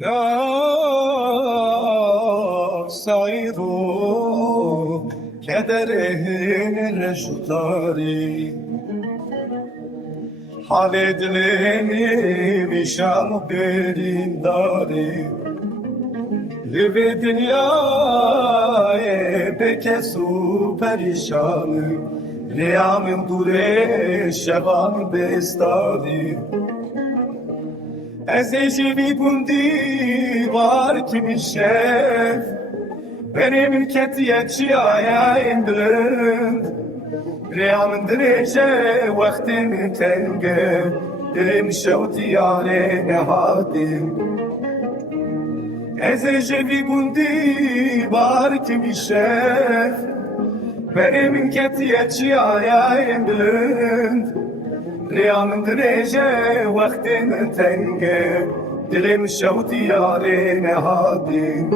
يا سعيد كدرهن الجداري حالد لني بشام برين داري لبي dünyayı bekesu perişanı Riyamın dure şevan bestari Ez eşevi bundi var kimi şef Benim ülketiyetçi ayağın dönd Riyamın direşe vaktim tenge Dilim şevti yâre nehadim Ez eşevi bundi var kimi şef Benim ülketiyetçi ayağın dönd Riyamın direşe vaktim tenge Dilim şevti yâre nehadim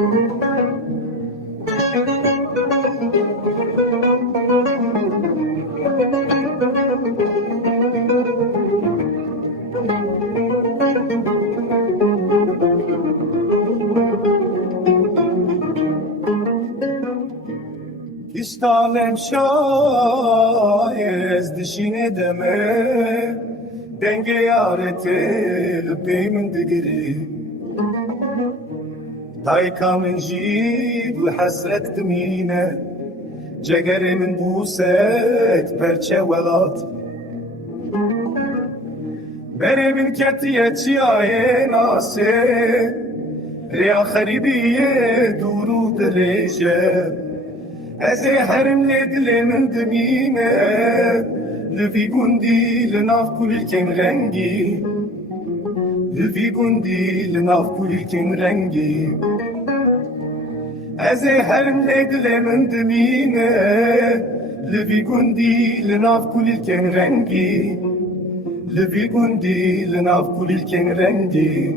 İstalem şayez dişine deme Denge yaretil beymin digiri Daykamın jid ve hasret dmine Cegerimin buset perçe velat Benim ketiyetçi aye nase Riya kharibiye duru dileşe Ez حرم لدل من دميمة لفي جندي لناف كل كن رنجي لفي جندي لناف كل كن رنجي Ez حرم لدل من دميمة لفي جندي لناف كل كن رنجي لفي جندي لناف كل كن رنجي